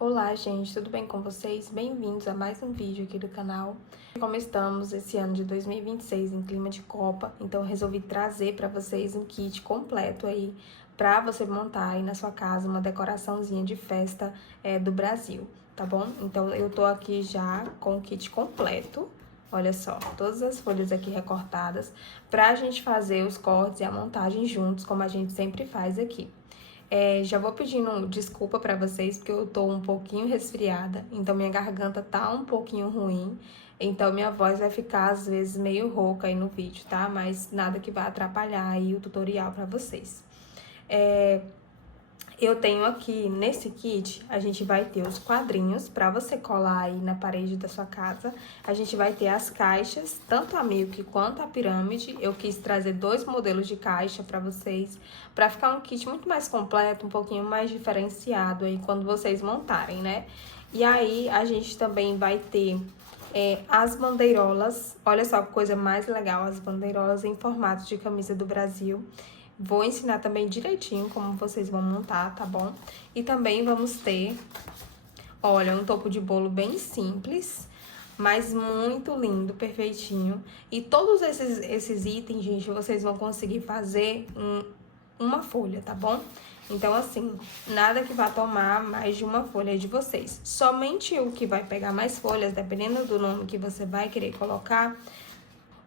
Olá, gente, tudo bem com vocês? Bem-vindos a mais um vídeo aqui do canal. Como estamos esse ano de 2026 em clima de Copa, então eu resolvi trazer para vocês um kit completo aí para você montar aí na sua casa uma decoraçãozinha de festa do Brasil, tá bom? Então eu tô aqui já com o kit completo. Olha só, todas as folhas aqui recortadas pra gente fazer os cortes e a montagem juntos, como a gente sempre faz aqui. Já vou pedindo desculpa pra vocês, porque eu tô um pouquinho resfriada, então minha garganta tá um pouquinho ruim, então minha voz vai ficar às vezes meio rouca aí no vídeo, tá? Mas nada que vai atrapalhar aí o tutorial pra vocês. Eu tenho aqui, nesse kit, a gente vai ter os quadrinhos pra você colar aí na parede da sua casa. A gente vai ter as caixas, tanto a Milk quanto a Pirâmide. Eu quis trazer dois modelos de caixa pra vocês, pra ficar um kit muito mais completo, um pouquinho mais diferenciado aí quando vocês montarem, né? E aí, a gente também vai ter as bandeirolas. Olha só que coisa mais legal, as bandeirolas em formato de camisa do Brasil. Vou ensinar também direitinho como vocês vão montar, tá bom? E também vamos ter, olha, um topo de bolo bem simples, mas muito lindo, perfeitinho. E todos esses itens, gente, vocês vão conseguir fazer em uma folha, tá bom? Então, assim, nada que vá tomar mais de uma folha de vocês. Somente o que vai pegar mais folhas, dependendo do nome que você vai querer colocar,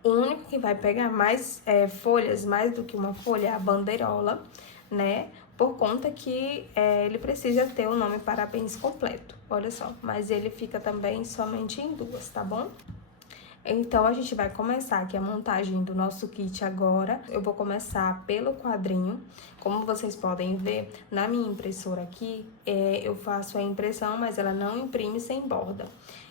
o único que vai pegar mais folhas, mais do que uma folha, é a bandeirola, né? Por conta que ele precisa ter o nome Parabéns completo, olha só. Mas ele fica também somente em duas, tá bom? Então, a gente vai começar aqui a montagem do nosso kit agora. Eu vou começar pelo quadrinho. Como vocês podem ver, na minha impressora aqui, eu faço a impressão, mas ela não imprime sem borda.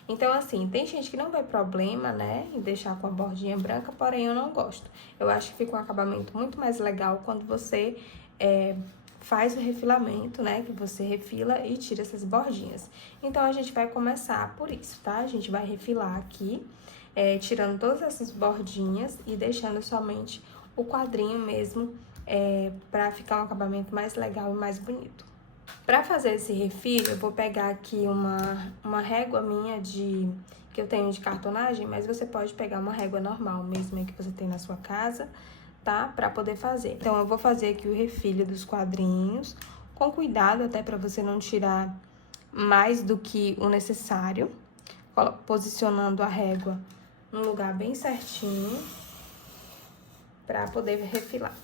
Então, assim, tem gente que não vê problema, né, em deixar com a bordinha branca, porém eu não gosto. Eu acho que fica um acabamento muito mais legal quando você faz o refilamento, né, que você refila e tira essas bordinhas. Então, a gente vai começar por isso, tá? A gente vai refilar aqui, tirando todas essas bordinhas e deixando somente o quadrinho mesmo, pra ficar um acabamento mais legal e mais bonito. Pra fazer esse refil, eu vou pegar aqui uma régua minha que eu tenho de cartonagem, mas você pode pegar uma régua normal mesmo que você tem na sua casa, tá? Pra poder fazer. Então, eu vou fazer aqui o refilho dos quadrinhos, com cuidado até pra você não tirar mais do que o necessário, posicionando a régua num lugar bem certinho pra poder refilar.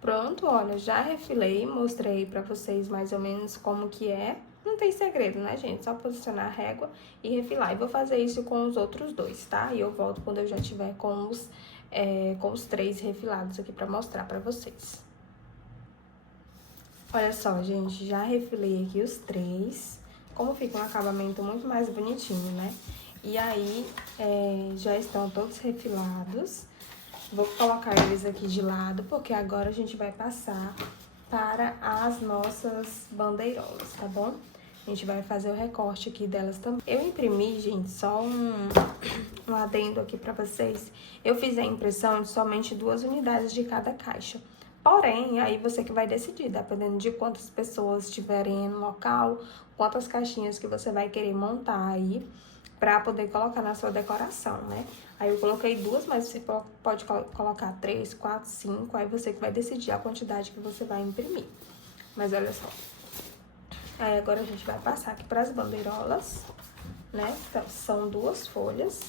Pronto, olha, já refilei, mostrei pra vocês mais ou menos como que é. Não tem segredo, né, gente? Só posicionar a régua e refilar. E vou fazer isso com os outros dois, tá? E eu volto quando eu já tiver com os três refilados aqui pra mostrar pra vocês. Olha só, gente, já refilei aqui os três. Como fica um acabamento muito mais bonitinho, né? E aí, já estão todos refilados. Vou colocar eles aqui de lado, porque agora a gente vai passar para as nossas bandeirolas, tá bom? A gente vai fazer o recorte aqui delas também. Eu imprimi, gente, só um adendo aqui pra vocês. Eu fiz a impressão de somente 2 unidades de cada caixa. Porém, aí você que vai decidir, dependendo de quantas pessoas estiverem no local, quantas caixinhas que você vai querer montar aí, pra poder colocar na sua decoração, né? Aí eu coloquei 2, mas você pode colocar 3, 4, 5, aí você que vai decidir a quantidade que você vai imprimir. Mas olha só. Aí agora a gente vai passar aqui pras bandeirolas, né? Então, são 2 folhas.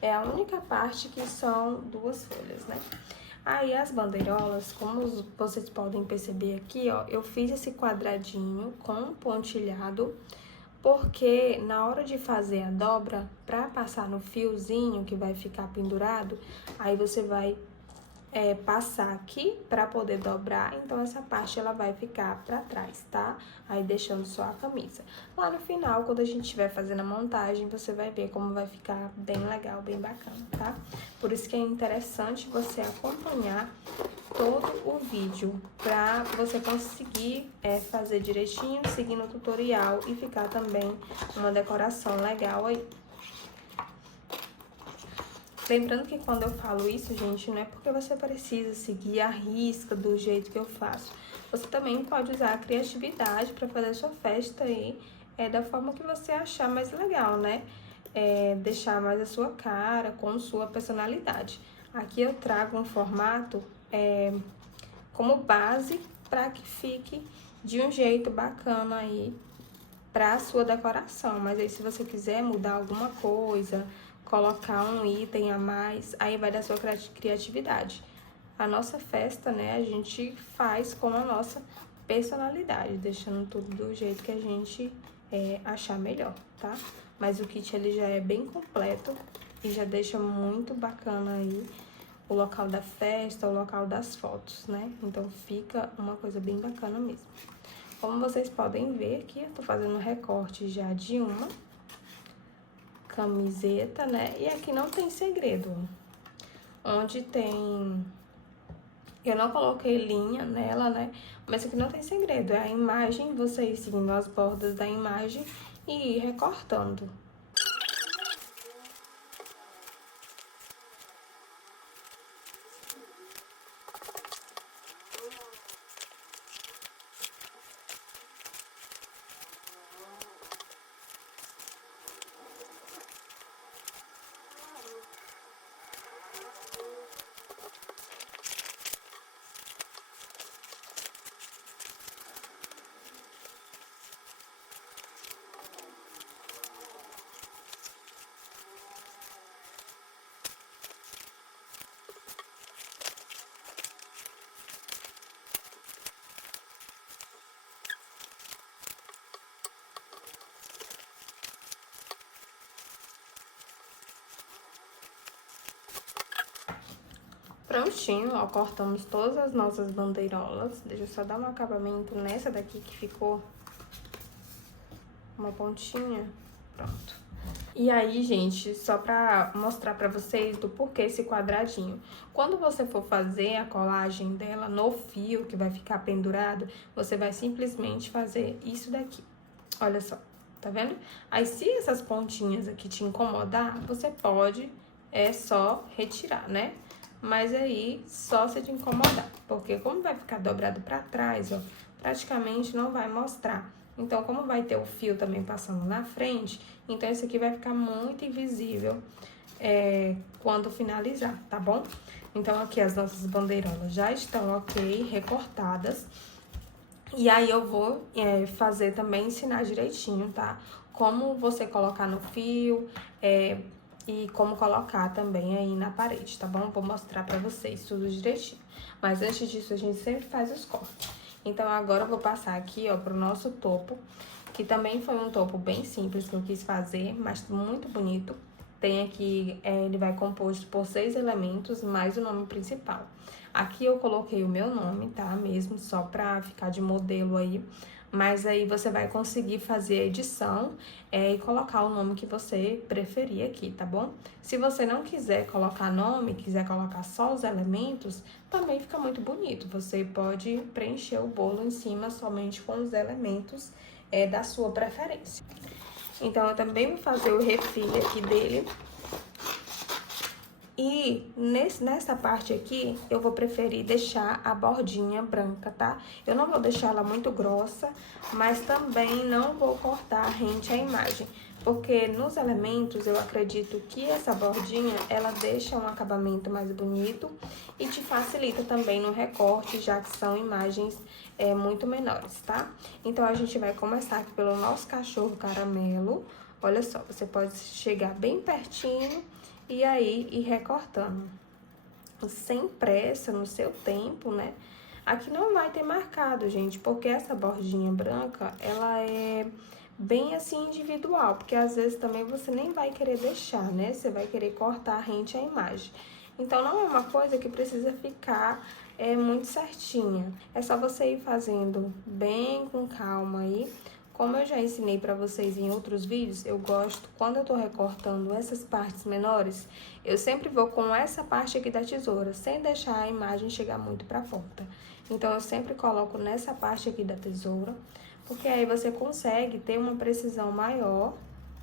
É a única parte que são 2 folhas, né? Aí as bandeirolas, como vocês podem perceber aqui, ó, eu fiz esse quadradinho com pontilhado, porque na hora de fazer a dobra, pra passar no fiozinho que vai ficar pendurado, aí você vai passar aqui pra poder dobrar, então essa parte ela vai ficar pra trás, tá? Aí deixando só a camisa. Lá no final, quando a gente estiver fazendo a montagem, você vai ver como vai ficar bem legal, bem bacana, tá? Por isso que é interessante você acompanhar todo o vídeo pra você conseguir fazer direitinho, seguindo o tutorial e ficar também uma decoração legal aí. Lembrando que quando eu falo isso, gente, não é porque você precisa seguir a risca do jeito que eu faço. Você também pode usar a criatividade para fazer a sua festa aí, da forma que você achar mais legal, né? Deixar mais a sua cara, com sua personalidade. Aqui eu trago um formato como base para que fique de um jeito bacana aí para a sua decoração. Mas aí se você quiser mudar alguma coisa, colocar um item a mais, aí vai da sua criatividade. A nossa festa, né, a gente faz com a nossa personalidade, deixando tudo do jeito que a gente achar melhor, tá? Mas o kit, ele já é bem completo e já deixa muito bacana aí o local da festa, o local das fotos, né? Então, fica uma coisa bem bacana mesmo. Como vocês podem ver aqui, eu tô fazendo recorte já de uma camiseta, né? E aqui não tem segredo. Onde tem... Eu não coloquei linha nela, né? Mas aqui não tem segredo. É a imagem, você ir seguindo as bordas da imagem e ir recortando. Prontinho, ó, cortamos todas as nossas bandeirolas. Deixa eu só dar um acabamento nessa daqui que ficou uma pontinha. Pronto. E aí, gente, só pra mostrar pra vocês do porquê esse quadradinho. Quando você for fazer a colagem dela no fio que vai ficar pendurado, você vai simplesmente fazer isso daqui. Olha só, tá vendo? Aí, se essas pontinhas aqui te incomodar, você pode só retirar, né? Mas aí, só se te incomodar, porque como vai ficar dobrado pra trás, ó, praticamente não vai mostrar. Então, como vai ter o fio também passando na frente, então esse aqui vai ficar muito invisível quando finalizar, tá bom? Então, aqui as nossas bandeirolas já estão ok, recortadas. E aí, eu vou fazer também, ensinar direitinho, tá? Como você colocar no fio, e como colocar também aí na parede, tá bom? Vou mostrar pra vocês tudo direitinho. Mas antes disso, a gente sempre faz os cortes. Então, agora eu vou passar aqui, ó, pro nosso topo, que também foi um topo bem simples que eu quis fazer, mas muito bonito. Tem aqui, ele vai composto por 6 elementos, mais o nome principal. Aqui eu coloquei o meu nome, tá? Mesmo, só pra ficar de modelo aí. Mas aí você vai conseguir fazer a edição e colocar o nome que você preferir aqui, tá bom? Se você não quiser colocar nome, quiser colocar só os elementos, também fica muito bonito. Você pode preencher o bolo em cima somente com os elementos da sua preferência. Então, eu também vou fazer o refil aqui dele. E nessa parte aqui, eu vou preferir deixar a bordinha branca, tá? Eu não vou deixar ela muito grossa, mas também não vou cortar rente à imagem. Porque nos elementos, eu acredito que essa bordinha, ela deixa um acabamento mais bonito e te facilita também no recorte, já que são imagens muito menores, tá? Então, a gente vai começar aqui pelo nosso cachorro caramelo. Olha só, você pode chegar bem pertinho e aí ir recortando. Sem pressa, no seu tempo, né? Aqui não vai ter marcado, gente, porque essa bordinha branca, ela é bem assim individual, porque às vezes também você nem vai querer deixar, né? Você vai querer cortar rente à imagem. Então, não é uma coisa que precisa ficar muito certinha. É só você ir fazendo bem com calma aí. Como eu já ensinei pra vocês em outros vídeos, eu gosto, quando eu tô recortando essas partes menores, eu sempre vou com essa parte aqui da tesoura, sem deixar a imagem chegar muito pra ponta. Então, eu sempre coloco nessa parte aqui da tesoura, porque aí você consegue ter uma precisão maior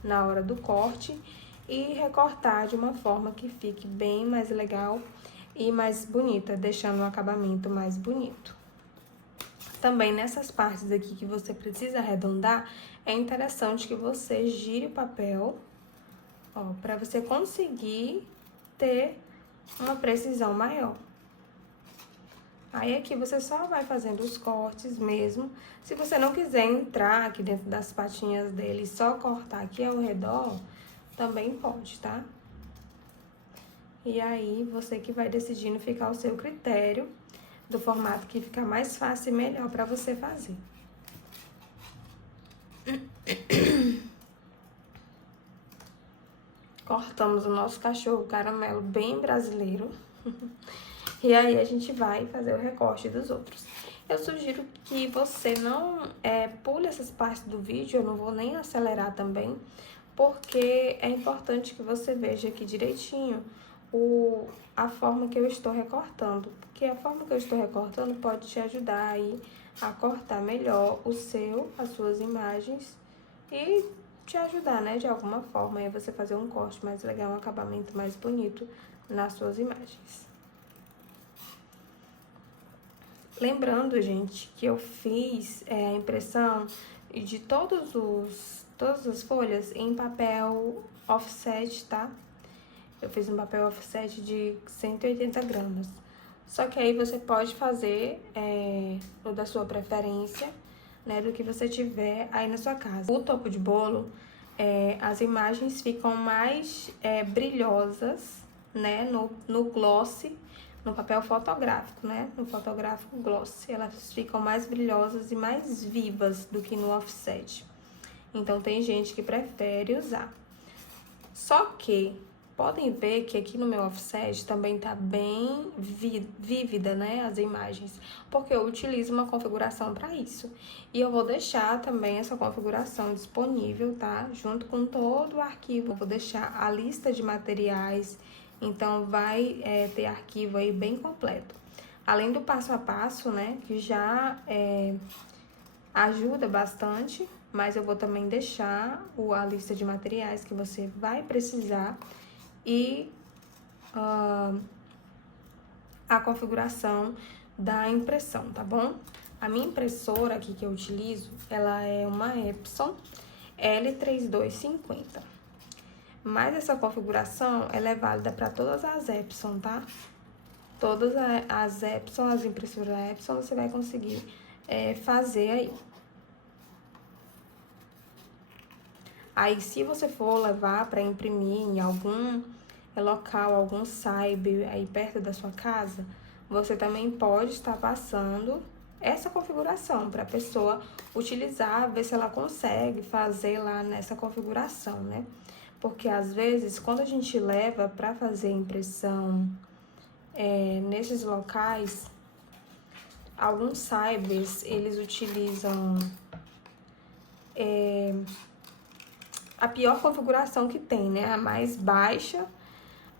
na hora do corte e recortar de uma forma que fique bem mais legal e mais bonita, deixando o acabamento mais bonito. Também nessas partes aqui que você precisa arredondar, é interessante que você gire o papel, ó, para você conseguir ter uma precisão maior. Aí aqui você só vai fazendo os cortes mesmo. Se você não quiser entrar aqui dentro das patinhas dele e só cortar aqui ao redor, também pode, tá? E aí, você que vai decidindo ficar ao seu critério do formato que fica mais fácil e melhor pra você fazer. Cortamos o nosso cachorro caramelo bem brasileiro. E aí, a gente vai fazer o recorte dos outros. Eu sugiro que você não pule essas partes do vídeo, eu não vou nem acelerar também, porque é importante que você veja aqui direitinho a forma que eu estou recortando. Porque a forma que eu estou recortando pode te ajudar aí a cortar melhor as suas imagens e te ajudar, né, de alguma forma, aí você fazer um corte mais legal, um acabamento mais bonito nas suas imagens. Lembrando, gente, que eu fiz a impressão de todas as folhas em papel offset, tá? Eu fiz um papel offset de 180 gramas. Só que aí você pode fazer o da sua preferência, né? Do que você tiver aí na sua casa. O topo de bolo, as imagens ficam mais brilhosas, né? No gloss, no papel fotográfico, né? No fotográfico gloss, elas ficam mais brilhosas e mais vivas do que no offset. Então, tem gente que prefere usar. Só que podem ver que aqui no meu offset também tá bem vívida, né, as imagens, porque eu utilizo uma configuração para isso. E eu vou deixar também essa configuração disponível, tá, junto com todo o arquivo. Eu vou deixar a lista de materiais, então vai ter arquivo aí bem completo. Além do passo a passo, né, que já ajuda bastante, mas eu vou também deixar a lista de materiais que você vai precisar e a configuração da impressão, tá bom? A minha impressora aqui que eu utilizo, ela é uma Epson L3250. Mas essa configuração, ela é válida para todas as Epson, tá? Todas as Epson, as impressoras Epson, você vai conseguir fazer aí. Aí, se você for levar para imprimir em algum local, algum site aí perto da sua casa, você também pode estar passando essa configuração para a pessoa utilizar, ver se ela consegue fazer lá nessa configuração, né? Porque às vezes, quando a gente leva para fazer impressão nesses locais, alguns sites, eles utilizam a pior configuração que tem, né? A mais baixa,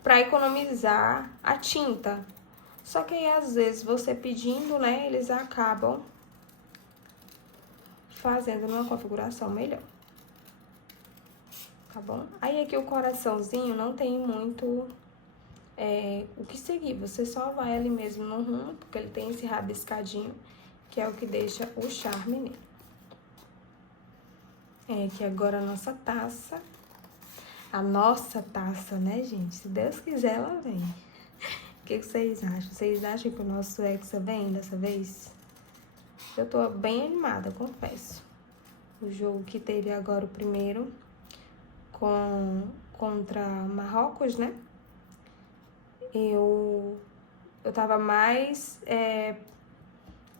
para economizar a tinta. Só que aí, às vezes, você pedindo, né, eles acabam fazendo uma configuração melhor. Tá bom? Aí, aqui o coraçãozinho não tem muito o que seguir. Você só vai ali mesmo no rumo, porque ele tem esse rabiscadinho, que é o que deixa o charme nele. Aqui agora a nossa taça. A nossa taça, né, gente? Se Deus quiser, ela vem. O que vocês acham? Vocês acham que o nosso Hexa vem dessa vez? Eu tô bem animada, confesso. O jogo que teve agora o primeiro contra Marrocos, né? Eu tava mais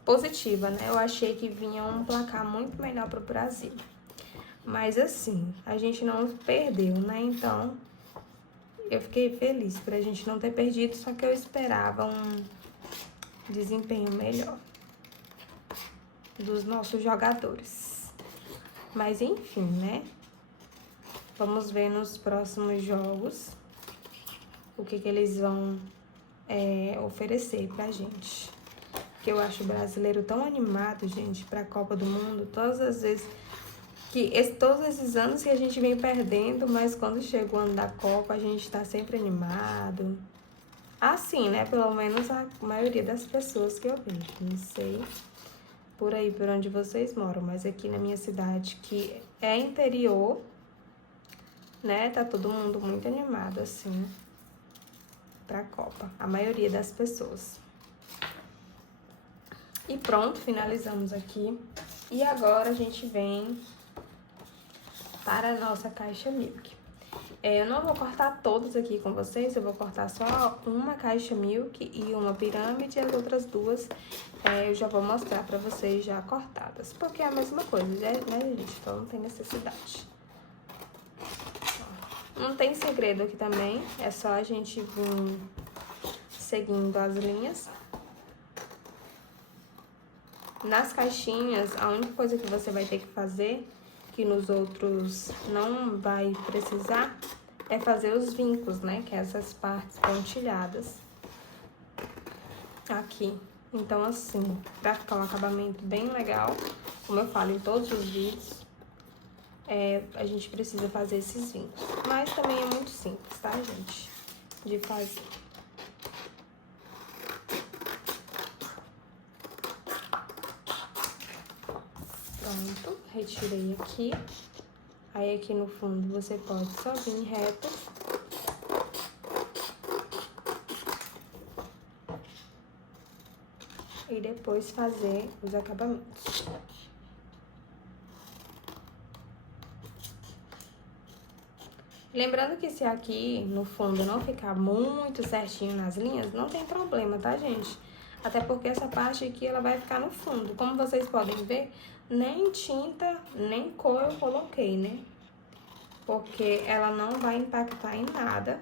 positiva, né? Eu achei que vinha um placar muito melhor pro Brasil. Mas assim, a gente não perdeu, né? Então, eu fiquei feliz por a gente não ter perdido, só que eu esperava um desempenho melhor dos nossos jogadores. Mas enfim, né? Vamos ver nos próximos jogos o que eles vão oferecer pra gente. Porque eu acho o brasileiro tão animado, gente, pra Copa do Mundo. Todas as vezes todos esses anos que a gente vem perdendo, mas quando chega o ano da Copa, a gente tá sempre animado. Assim, né? Pelo menos a maioria das pessoas que eu vejo. Não sei por aí, por onde vocês moram, mas aqui na minha cidade, que é interior, né? Tá todo mundo muito animado, assim, pra Copa. A maioria das pessoas. E pronto, finalizamos aqui. E agora a gente vem para a nossa caixa Milk. Eu não vou cortar todos aqui com vocês, eu vou cortar só uma caixa Milk e uma pirâmide, e as outras duas eu já vou mostrar pra vocês já cortadas. Porque é a mesma coisa, né, gente? Então não tem necessidade. Não tem segredo aqui também, é só a gente vir seguindo as linhas. Nas caixinhas, a única coisa que você vai ter que fazer, que nos outros não vai precisar, é fazer os vincos, né? Que é essas partes pontilhadas aqui. Então, assim, pra ficar um acabamento bem legal, como eu falo em todos os vídeos, a gente precisa fazer esses vincos. Mas também é muito simples, tá, gente? De fazer. Pronto, retirei aqui. Aí aqui no fundo você pode só vir reto. E depois fazer os acabamentos. Lembrando que se aqui no fundo não ficar muito certinho nas linhas, não tem problema, tá, gente? Até porque essa parte aqui, ela vai ficar no fundo. Como vocês podem ver, nem tinta, nem cor eu coloquei, né? Porque ela não vai impactar em nada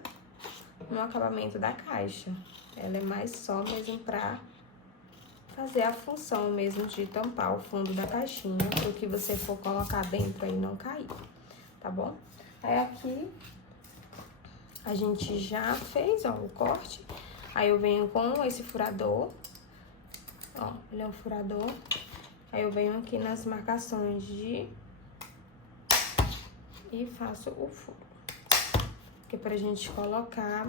no acabamento da caixa. Ela é mais só mesmo pra fazer a função mesmo de tampar o fundo da caixinha, pro que você for colocar dentro aí não cair, tá bom? Aí aqui a gente já fez, ó, o corte. Aí eu venho com esse furador, ó, ele é um furador. Aí eu venho aqui nas marcações e faço o furo. Que é pra gente colocar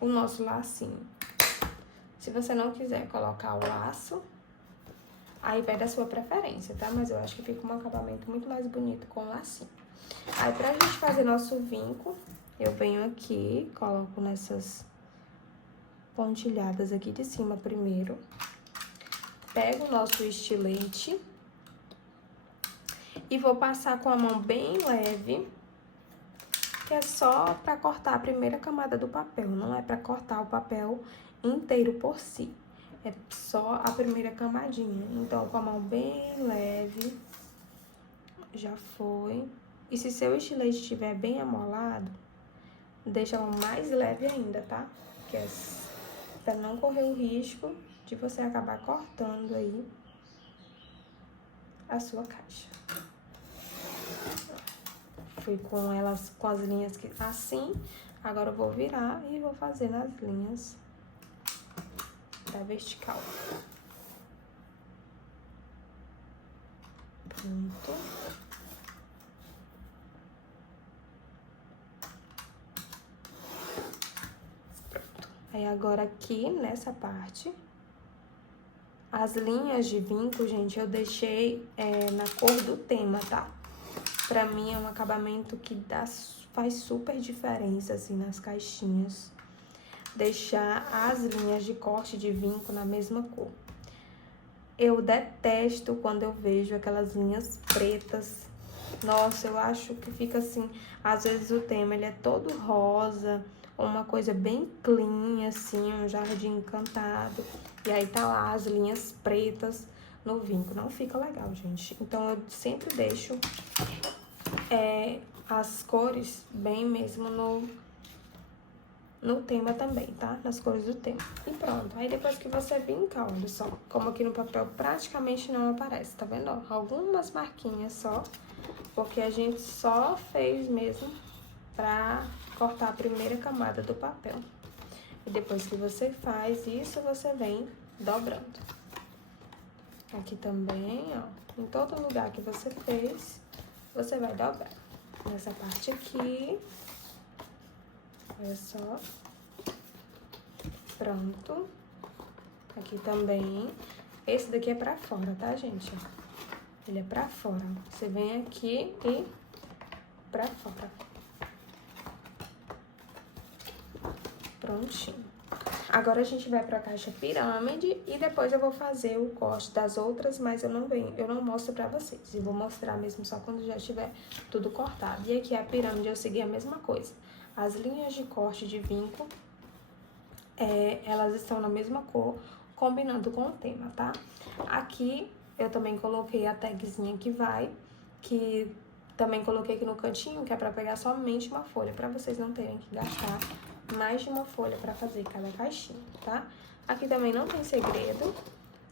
o nosso lacinho. Se você não quiser colocar o laço, aí vai da sua preferência, tá? Mas eu acho que fica um acabamento muito mais bonito com o lacinho. Aí, pra gente fazer nosso vinco, eu venho aqui, coloco nessas pontilhadas aqui de cima primeiro. Pego o nosso estilete e vou passar com a mão bem leve, que é só pra cortar a primeira camada do papel, não é pra cortar o papel inteiro por si. É só a primeira camadinha. Então, com a mão bem leve, já foi. E se seu estilete estiver bem amolado, deixa ela mais leve ainda, tá? Que é pra não correr o risco de você acabar cortando aí a sua caixa. Fui com elas, com as linhas assim, agora eu vou virar e vou fazer nas linhas da vertical. Pronto. Pronto. Aí agora aqui nessa parte, as linhas de vinco, gente, eu deixei na cor do tema, tá? Pra mim é um acabamento que faz super diferença, assim, nas caixinhas. Deixar as linhas de corte de vinco na mesma cor. Eu detesto quando eu vejo aquelas linhas pretas. Nossa, eu acho que fica assim, às vezes o tema ele é todo rosa, ou uma coisa bem clean, assim, um jardim encantado. E aí tá lá as linhas pretas no vinco. Não fica legal, gente. Então eu sempre deixo as cores bem mesmo no tema também, tá? Nas cores do tema. E pronto. Aí depois que você vinca, olha só, como aqui no papel praticamente não aparece, tá vendo? Ó, algumas marquinhas só, porque a gente só fez mesmo pra cortar a primeira camada do papel. E depois que você faz isso, você vem dobrando. Aqui também, ó, em todo lugar que você fez, você vai dobrar. Nessa parte aqui, olha só. Pronto. Aqui também. Esse daqui é pra fora, tá, gente? Ele é pra fora. Você vem aqui e pra fora. Prontinho. Agora a gente vai pra caixa pirâmide e depois eu vou fazer o corte das outras, mas eu não mostro pra vocês. Eu vou mostrar mesmo só quando já estiver tudo cortado. E aqui a pirâmide eu segui a mesma coisa. As linhas de corte de vinco, elas estão na mesma cor, combinando com o tema, tá? Aqui eu também coloquei a tagzinha que também coloquei aqui no cantinho, que é pra pegar somente uma folha, pra vocês não terem que gastar mais de uma folha pra fazer cada caixinha, tá? Aqui também não tem segredo,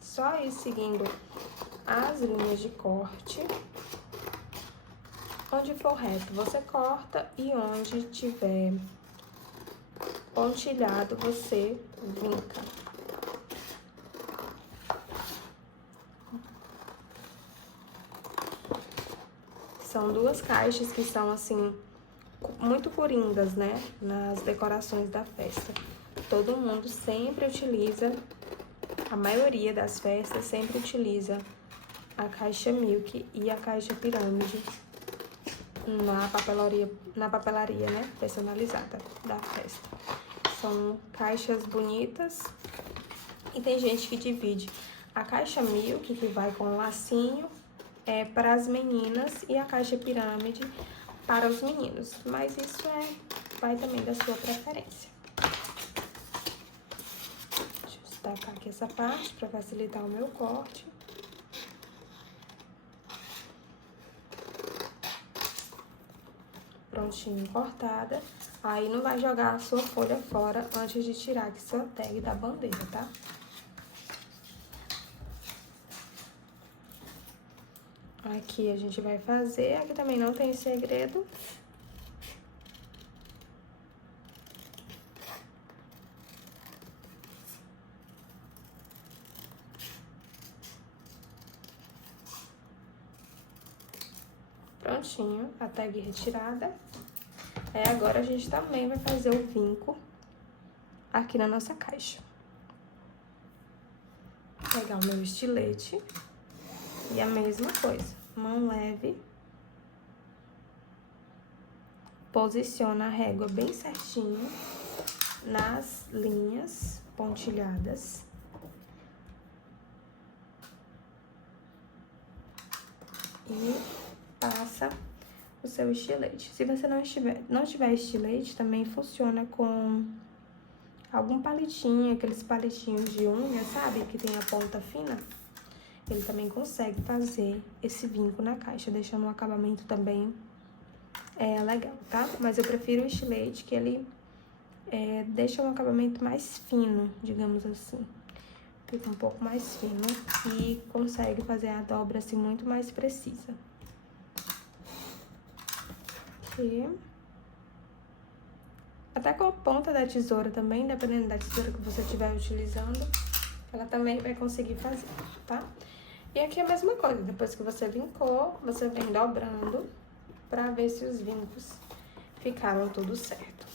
só ir seguindo as linhas de corte. Onde for reto, você corta, e onde tiver pontilhado, você vinca. São duas caixas que são, assim, muito coringas, né, nas decorações da festa. Todo mundo sempre utiliza, a maioria das festas sempre utiliza a caixa Milk e a caixa Pirâmide na papelaria, né, personalizada da festa. São caixas bonitas e tem gente que divide a caixa Milk, que vai com lacinho, para as meninas, e a caixa Pirâmide para os meninos, mas isso vai também da sua preferência. Deixa eu destacar aqui essa parte para facilitar o meu corte. Prontinho, cortada. Aí não vai jogar a sua folha fora antes de tirar aqui sua tag da bandeira, tá? Aqui a gente vai fazer, aqui também não tem segredo. Prontinho, a tag retirada. Agora a gente também vai fazer o vinco aqui na nossa caixa. Vou pegar o meu estilete e a mesma coisa, mão leve. Posiciona a régua bem certinho nas linhas pontilhadas. E passa o seu estilete. Se você não tiver estilete, também funciona com algum palitinho, aqueles palitinhos de unha, sabe? Que tem a ponta fina. Ele também consegue fazer esse vinco na caixa, deixando um acabamento também legal, tá? Mas eu prefiro o estilete, que ele deixa um acabamento mais fino, digamos assim. Fica um pouco mais fino e consegue fazer a dobra assim muito mais precisa. Aqui. Até com a ponta da tesoura também, dependendo da tesoura que você estiver utilizando, ela também vai conseguir fazer, tá? E aqui é a mesma coisa, depois que você vincou, você vem dobrando pra ver se os vincos ficaram tudo certo.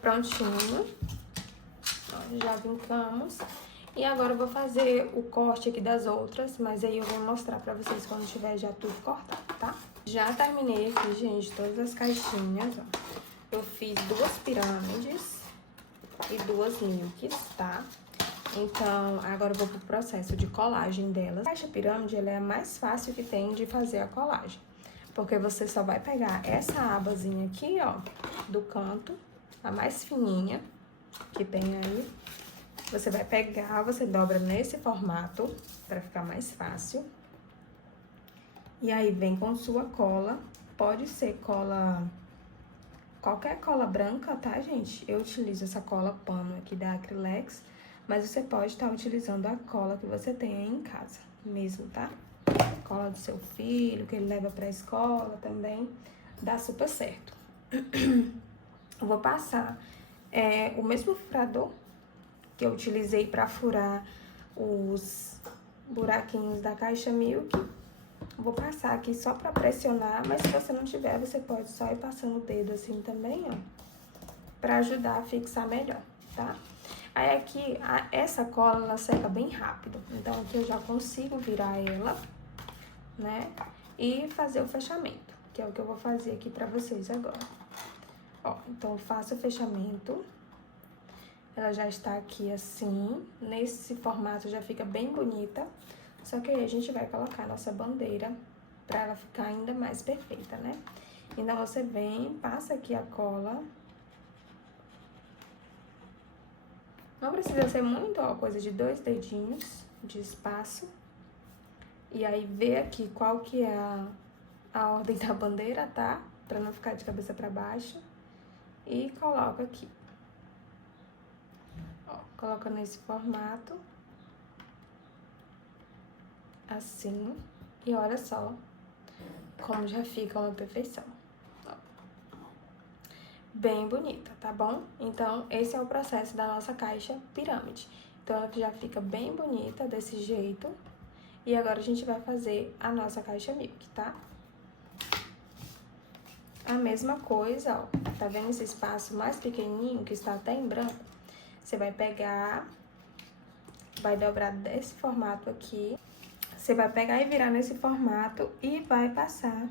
Prontinho. Ó, já vincamos. E agora eu vou fazer o corte aqui das outras, mas aí eu vou mostrar pra vocês quando tiver já tudo cortado, tá? Já terminei aqui, gente, todas as caixinhas, ó. Eu fiz 2 pirâmides e 2 milks, tá? Então, agora eu vou pro processo de colagem delas. A caixa pirâmide, ela é a mais fácil que tem de fazer a colagem. Porque você só vai pegar essa abazinha aqui, ó, do canto, a mais fininha que tem aí. Você vai pegar, você dobra nesse formato, pra ficar mais fácil. E aí, vem com sua cola Pode ser cola, qualquer cola branca, tá, gente? Eu utilizo essa cola pano aqui da Acrylex, mas você pode estar utilizando a cola que você tem aí em casa mesmo, tá? Cola do seu filho, que ele leva pra escola também, dá super certo. Eu vou passar o mesmo furador que eu utilizei pra furar os buraquinhos da caixa Milk. Vou passar aqui só pra pressionar, mas se você não tiver, você pode só ir passando o dedo assim também, ó, pra ajudar a fixar melhor, tá? Aí aqui, essa cola, ela seca bem rápido, então aqui eu já consigo virar ela, né, e fazer o fechamento, que é o que eu vou fazer aqui pra vocês agora. Ó, então eu faço o fechamento, ela já está aqui assim, nesse formato já fica bem bonita, só que aí a gente vai colocar a nossa bandeira pra ela ficar ainda mais perfeita, né? Então você vem, passa aqui a cola. Não precisa ser muito, ó, coisa de 2 dedinhos de espaço. E aí vê aqui qual que é a ordem da bandeira, tá? Pra não ficar de cabeça pra baixo. E coloca aqui. Ó, coloca nesse formato. Assim. E olha só como já fica uma perfeição. Ó. Bem bonita, tá bom? Então, esse é o processo da nossa caixa pirâmide. Então, ela já fica bem bonita desse jeito. E agora a gente vai fazer a nossa caixa Milk, tá? A mesma coisa, ó. Tá vendo esse espaço mais pequenininho, que está até em branco? Você vai pegar, vai dobrar desse formato aqui. Você vai pegar e virar nesse formato e vai passar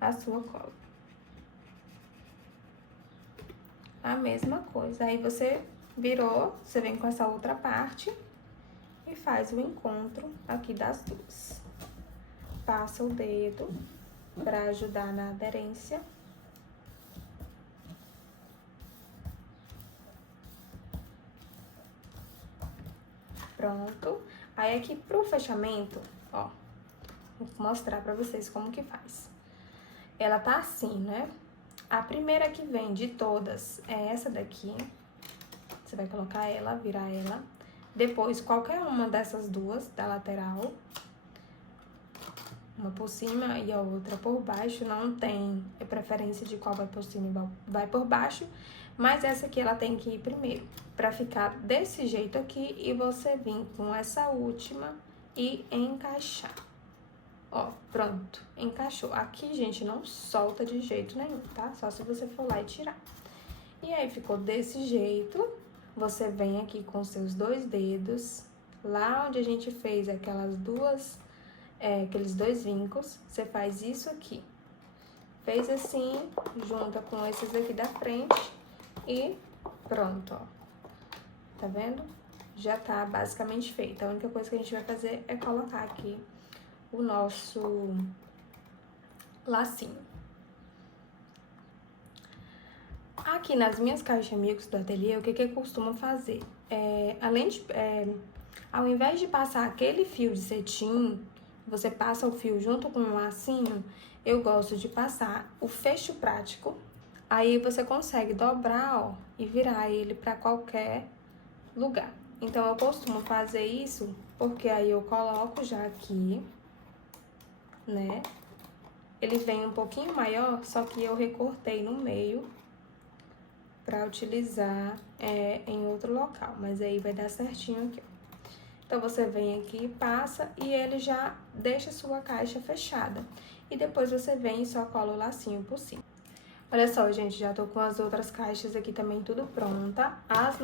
a sua cola. A mesma coisa. Aí você virou, você vem com essa outra parte e faz o encontro aqui das duas. Passa o dedo pra ajudar na aderência. Pronto. Aí aqui pro fechamento, ó, vou mostrar pra vocês como que faz. Ela tá assim, né? A primeira que vem de todas é essa daqui. Você vai colocar ela, virar ela. Depois, qualquer uma dessas duas da lateral. Uma por cima e a outra por baixo. Não tem preferência de qual vai por cima e vai por baixo. Mas essa aqui, ela tem que ir primeiro. Pra ficar desse jeito aqui e você vir com essa última e encaixar. Ó, pronto, encaixou. Aqui, gente, não solta de jeito nenhum, tá? Só se você for lá e tirar. E aí, ficou desse jeito. Você vem aqui com seus 2 dedos, lá onde a gente fez aquelas duas, aqueles 2 vincos, você faz isso aqui. Fez assim, junta com esses aqui da frente e pronto, ó. Tá vendo? Já tá basicamente feita. A única coisa que a gente vai fazer é colocar aqui o nosso lacinho. Aqui nas minhas caixas Milks do ateliê, o que eu costumo fazer? Ao invés de passar aquele fio de cetim, você passa o fio junto com o lacinho, eu gosto de passar o fecho prático. Aí você consegue dobrar, ó, e virar ele pra qualquer lugar. Então, eu costumo fazer isso porque aí eu coloco já aqui, né? Ele vem um pouquinho maior, só que eu recortei no meio pra utilizar em outro local. Mas aí vai dar certinho aqui, ó. Então, você vem aqui, passa e ele já deixa a sua caixa fechada. E depois você vem e só cola o lacinho por cima. Olha só, gente, já tô com as outras caixas aqui também tudo pronta. As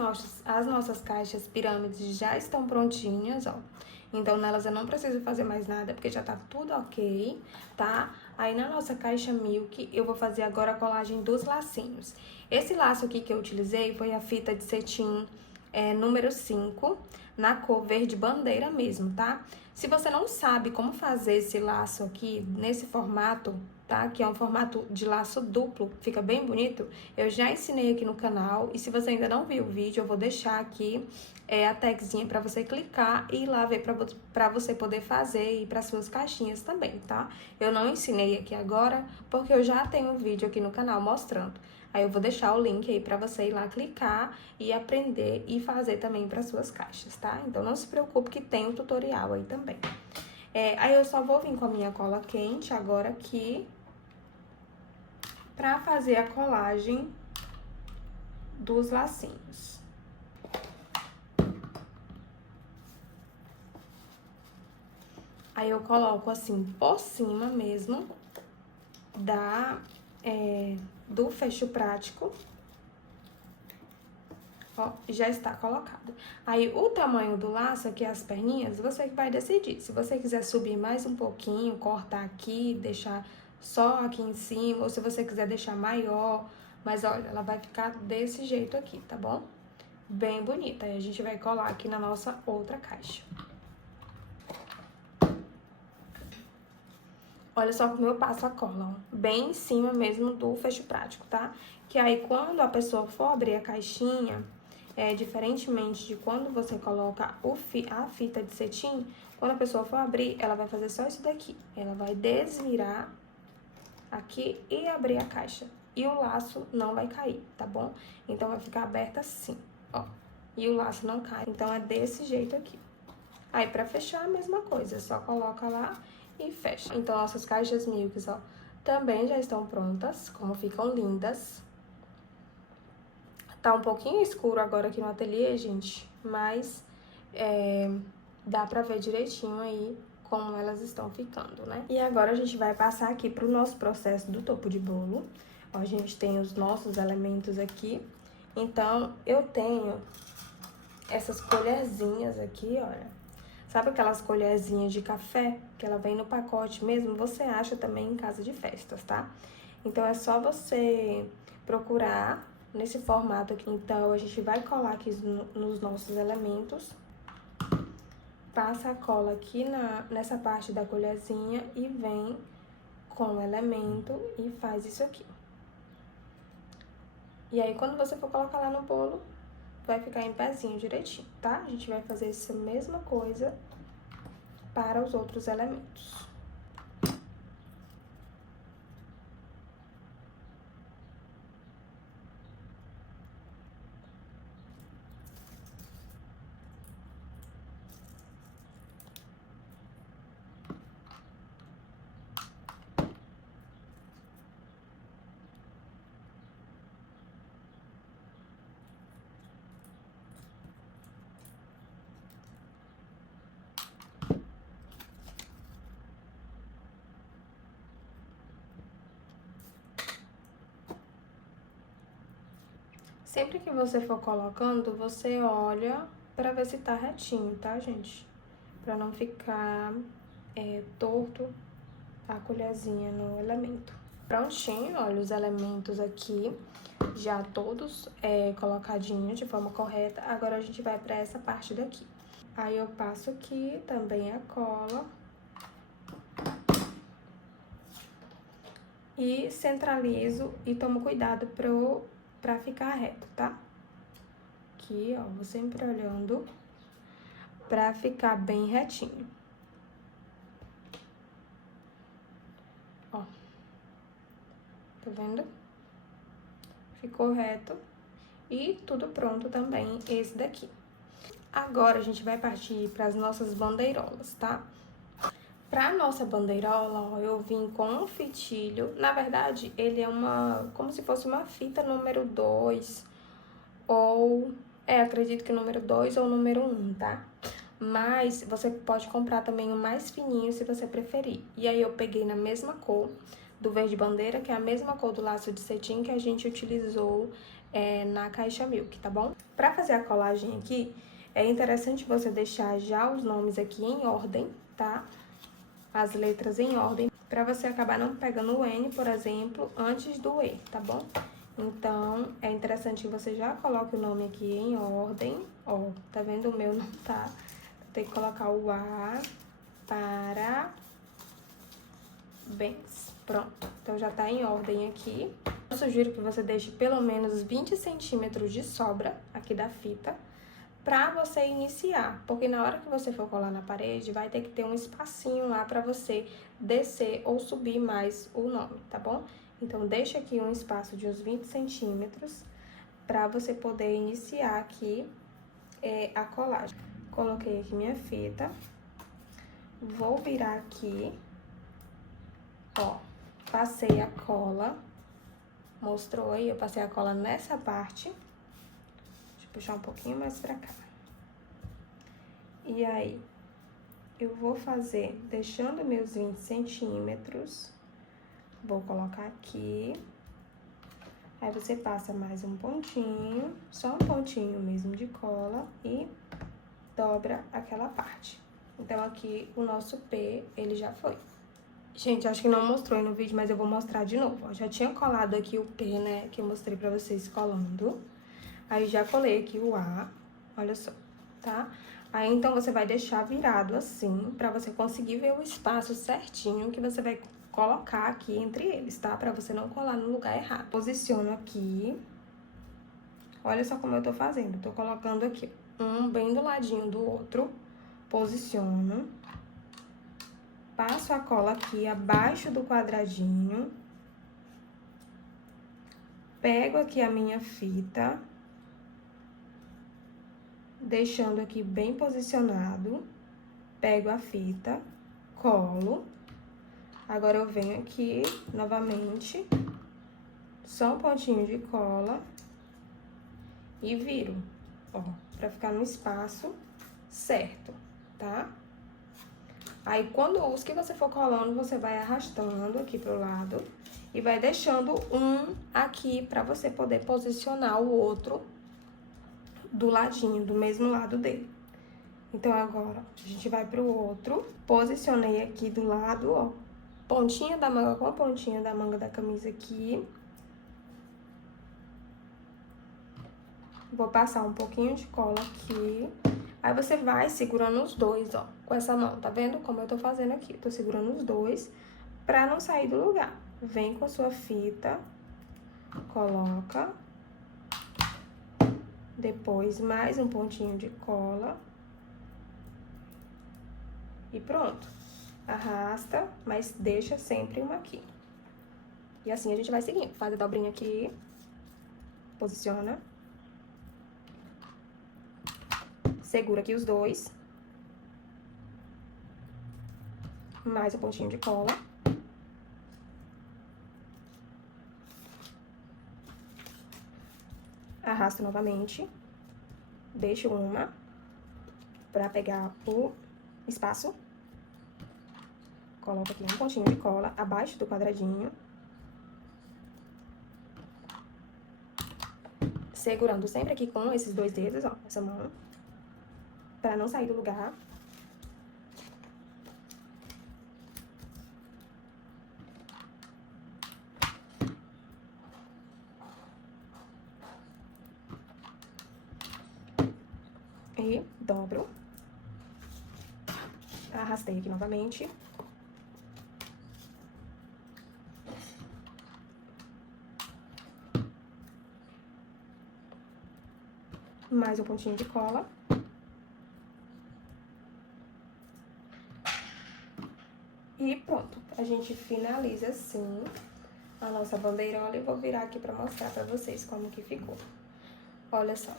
nossas caixas pirâmides já estão prontinhas, ó. Então, nelas eu não preciso fazer mais nada, porque já tá tudo ok, tá? Aí, na nossa caixa Milk, eu vou fazer agora a colagem dos lacinhos. Esse laço aqui que eu utilizei foi a fita de cetim número 5. na cor verde bandeira mesmo, tá? Se você não sabe como fazer esse laço aqui, nesse formato, tá? Que é um formato de laço duplo, fica bem bonito. Eu já ensinei aqui no canal, e se você ainda não viu o vídeo, eu vou deixar aqui a tagzinha pra você clicar e ir lá ver pra você poder fazer e para suas caixinhas também, tá? Eu não ensinei aqui agora, porque eu já tenho um vídeo aqui no canal mostrando. Aí eu vou deixar o link aí pra você ir lá clicar e aprender e fazer também para suas caixas, tá? Então não se preocupe que tem o tutorial aí também. Aí eu só vou vir com a minha cola quente agora aqui pra fazer a colagem dos lacinhos. Aí eu coloco assim por cima mesmo do fecho prático. Ó, já está colocado. Aí, o tamanho do laço aqui, as perninhas, você que vai decidir. Se você quiser subir mais um pouquinho, cortar aqui, deixar só aqui em cima, ou se você quiser deixar maior, mas olha, ela vai ficar desse jeito aqui, tá bom? Bem bonita. Aí a gente vai colar aqui na nossa outra caixa. Olha só como eu passo a cola, ó, bem em cima mesmo do fecho prático, tá? Que aí, quando a pessoa for abrir a caixinha, diferentemente de quando você coloca a fita de cetim, quando a pessoa for abrir, ela vai fazer só isso daqui. Ela vai desvirar aqui e abrir a caixa. E o laço não vai cair, tá bom? Então, vai ficar aberta assim, ó. E o laço não cai, então é desse jeito aqui. Aí, pra fechar, a mesma coisa, só coloca lá e fecha. Então, nossas caixas Milks, ó, também já estão prontas, como ficam lindas. Tá um pouquinho escuro agora aqui no ateliê, gente, mas dá pra ver direitinho aí como elas estão ficando, né? E agora a gente vai passar aqui pro nosso processo do topo de bolo. Ó, a gente tem os nossos elementos aqui. Então, eu tenho essas colherzinhas aqui, olha. Sabe aquelas colherzinhas de café, que ela vem no pacote mesmo? Você acha também em casa de festas, tá? Então, é só você procurar nesse formato aqui. Então, a gente vai colar aqui nos nossos elementos. Passa a cola aqui nessa parte da colherzinha e vem com o elemento e faz isso aqui. E aí, quando você for colocar lá no bolo, vai ficar em pezinho direitinho, tá? A gente vai fazer essa mesma coisa para os outros elementos. Sempre que você for colocando, você olha pra ver se tá retinho, tá, gente? Pra não ficar torto a colherzinha no elemento. Prontinho, olha os elementos aqui, já todos colocadinhos de forma correta. Agora, a gente vai pra essa parte daqui. Aí, eu passo aqui também a cola. E centralizo e tomo cuidado pra ficar reto, tá? Aqui, ó, vou sempre olhando pra ficar bem retinho. Ó, tá vendo? Ficou reto e tudo pronto também esse daqui. Agora, a gente vai partir pras nossas bandeirolas, tá? Pra nossa bandeirola, ó, eu vim com um fitilho. Na verdade, ele é como se fosse uma fita número 2, ou... acredito que número 2 ou número 1, tá? Mas você pode comprar também o mais fininho, se você preferir. E aí, eu peguei na mesma cor do verde bandeira, que é a mesma cor do laço de cetim que a gente utilizou na caixa Milk, tá bom? Pra fazer a colagem aqui, é interessante você deixar já os nomes aqui em ordem, tá? As letras em ordem, pra você acabar não pegando o N, por exemplo, antes do E, tá bom? Então, é interessante que você já coloque o nome aqui em ordem. Ó, tá vendo? O meu não tá. Tem que colocar o A, parabéns. Pronto. Então, já tá em ordem aqui. Eu sugiro que você deixe pelo menos 20 centímetros de sobra aqui da fita pra você iniciar. Porque na hora que você for colar na parede, vai ter que ter um espacinho lá pra você descer ou subir mais o nome, tá bom? Então, deixa aqui um espaço de uns 20 centímetros pra você poder iniciar aqui a colagem. Coloquei aqui minha fita. Vou virar aqui. Ó, passei a cola. Mostrou aí? Eu passei a cola nessa parte. Deixa eu puxar um pouquinho mais pra cá. E aí, eu vou fazer, deixando meus 20 centímetros. Vou colocar aqui. Aí, você passa mais um pontinho, só um pontinho mesmo de cola e dobra aquela parte. Então, aqui, o nosso P, ele já foi. Gente, acho que não mostrou aí no vídeo, mas eu vou mostrar de novo. Ó, já tinha colado aqui o P, né, que eu mostrei pra vocês colando. Aí, já colei aqui o A, olha só, tá? Aí, então, você vai deixar virado assim, pra você conseguir ver o espaço certinho que você vai colocar aqui entre eles, tá? Pra você não colar no lugar errado. Posiciono aqui. Olha só como eu tô fazendo. Tô colocando aqui um bem do ladinho do outro. Posiciono. Passo a cola aqui abaixo do quadradinho. Pego aqui a minha fita. Deixando aqui bem posicionado. Pego a fita. Colo. Agora, eu venho aqui, novamente, só um pontinho de cola e viro, ó, pra ficar no espaço certo, tá? Aí, quando os que você for colando, você vai arrastando aqui pro lado e vai deixando um aqui pra você poder posicionar o outro do ladinho, do mesmo lado dele. Então, agora, a gente vai pro outro, posicionei aqui do lado, ó. Pontinha da manga com a pontinha da manga da camisa aqui. Vou passar um pouquinho de cola aqui. Aí, você vai segurando os dois, ó, com essa mão. Tá vendo como eu tô fazendo aqui? Tô segurando os dois pra não sair do lugar. Vem com a sua fita, coloca. Depois, mais um pontinho de cola. E pronto. Arrasta, mas deixa sempre uma aqui. E assim a gente vai seguindo. Faz a dobrinha aqui. Posiciona. Segura aqui os dois. Mais um pontinho de cola. Arrasto novamente. Deixo uma pra pegar o espaço. Coloco aqui um pontinho de cola abaixo do quadradinho. Segurando sempre aqui com esses dois dedos, ó, essa mão. Pra não sair do lugar. E dobro. Arrastei aqui novamente. Mais um pontinho de cola. E pronto. A gente finaliza assim a nossa bandeirola e vou virar aqui pra mostrar pra vocês como que ficou. Olha só.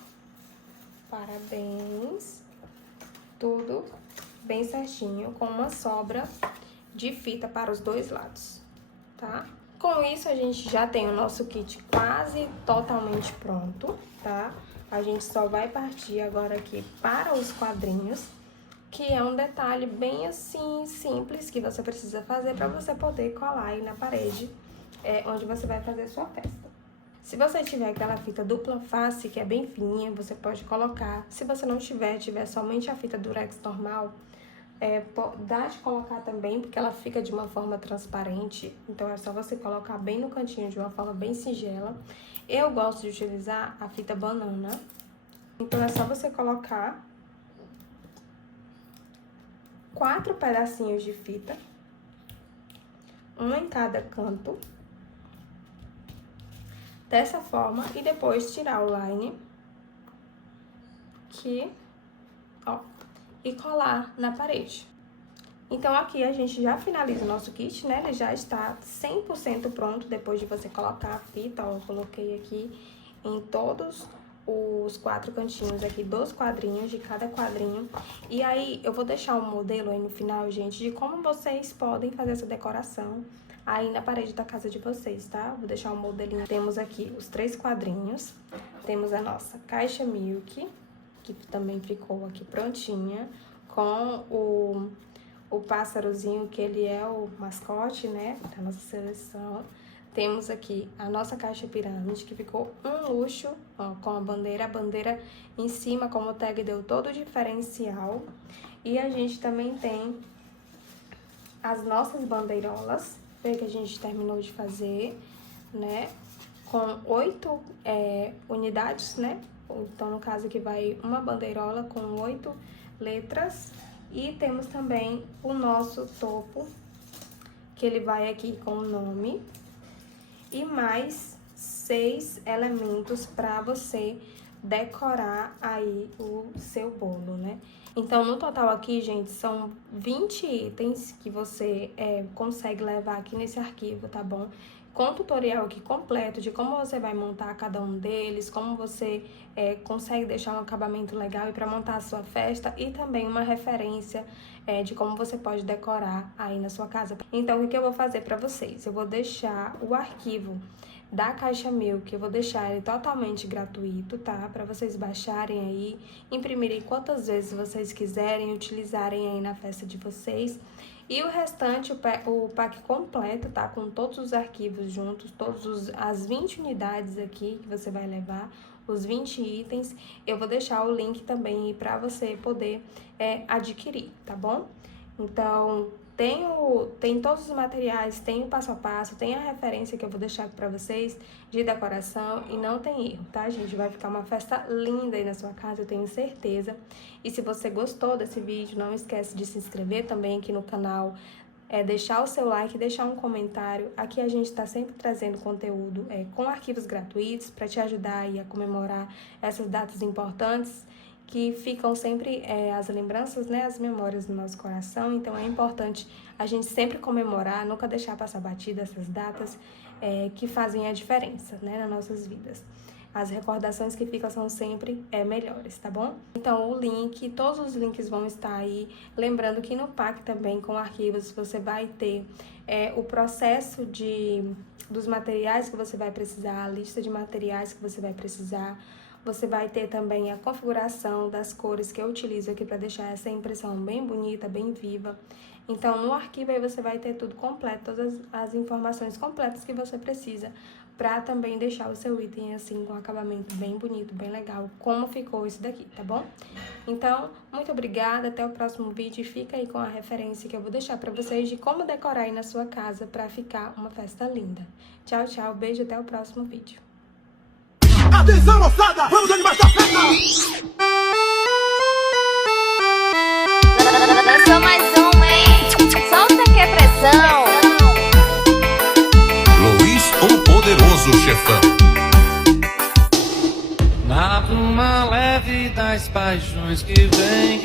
Parabéns. Tudo bem certinho, com uma sobra de fita para os dois lados, tá? Com isso, a gente já tem o nosso kit quase totalmente pronto, tá? A gente só vai partir agora aqui para os quadrinhos, que é um detalhe bem assim, simples, que você precisa fazer para você poder colar aí na parede, onde você vai fazer sua festa. Se você tiver aquela fita dupla face, que é bem fininha, você pode colocar. Se você não tiver somente a fita durex normal, Dá de colocar também, porque ela fica de uma forma transparente. Então, é só você colocar bem no cantinho, de uma forma bem singela. Eu gosto de utilizar a fita banana. Então, é só você colocar 4 pedacinhos de fita, um em cada canto, dessa forma, e depois tirar o line aqui, ó, e colar na parede. Então, aqui a gente já finaliza o nosso kit, né? Ele já está 100% pronto depois de você colocar a fita, ó. Eu coloquei aqui em todos os 4 cantinhos aqui dos quadrinhos, de cada quadrinho. E aí, eu vou deixar um modelo aí no final, gente, de como vocês podem fazer essa decoração aí na parede da casa de vocês, tá? Vou deixar um modelinho. Temos aqui os 3 quadrinhos, temos a nossa caixa Milk, que também ficou aqui prontinha, com o pássarozinho, que ele é o mascote, né, da nossa seleção. Temos aqui a nossa caixa pirâmide, que ficou um luxo, ó, com a bandeira em cima, como o tag deu todo o diferencial. E a gente também tem as nossas bandeirolas, que a gente terminou de fazer, né, com 8 unidades, né. Então, no caso aqui vai uma bandeirola com 8 letras. E temos também o nosso topo, que ele vai aqui com o nome. E mais 6 elementos para você decorar aí o seu bolo, né? Então, no total aqui, gente, são 20 itens que você consegue levar aqui nesse arquivo, tá bom? Com tutorial aqui completo de como você vai montar cada um deles, como você consegue deixar um acabamento legal e para montar a sua festa, e também uma referência de como você pode decorar aí na sua casa. Então, o que eu vou fazer para vocês? Eu vou deixar o arquivo da Caixa Milk, eu vou deixar ele totalmente gratuito, tá? Para vocês baixarem aí, imprimirem quantas vezes vocês quiserem, utilizarem aí na festa de vocês. E o restante, o pack completo, tá? Com todos os arquivos juntos, as 20 unidades aqui que você vai levar, os 20 itens, eu vou deixar o link também aí pra você poder adquirir, tá bom? Então, tem todos os materiais, tem o passo a passo, tem a referência que eu vou deixar aqui pra vocês de decoração e não tem erro, tá, gente? Vai ficar uma festa linda aí na sua casa, eu tenho certeza. E se você gostou desse vídeo, não esquece de se inscrever também aqui no canal, deixar o seu like, deixar um comentário. Aqui a gente tá sempre trazendo conteúdo com arquivos gratuitos para te ajudar aí a comemorar essas datas importantes, que ficam sempre as lembranças, né, as memórias no nosso coração. Então, é importante a gente sempre comemorar, nunca deixar passar batida essas datas que fazem a diferença, né, nas nossas vidas. As recordações que ficam são sempre melhores, tá bom? Então, o link, todos os links vão estar aí. Lembrando que no pack também, com arquivos, você vai ter o processo dos materiais que você vai precisar, a lista de materiais que você vai precisar. Você vai ter também a configuração das cores que eu utilizo aqui para deixar essa impressão bem bonita, bem viva. Então, no arquivo aí você vai ter tudo completo, todas as informações completas que você precisa para também deixar o seu item assim com um acabamento bem bonito, bem legal, como ficou isso daqui, tá bom? Então, muito obrigada, até o próximo vídeo e fica aí com a referência que eu vou deixar para vocês de como decorar aí na sua casa para ficar uma festa linda. Tchau, tchau, beijo, até o próximo vídeo. Atenção, moçada! Vamos animar essa festa! Lançou mais um, hein? Solta que é pressão! Luiz, o poderoso chefão. Na pluma leve das paixões que vem,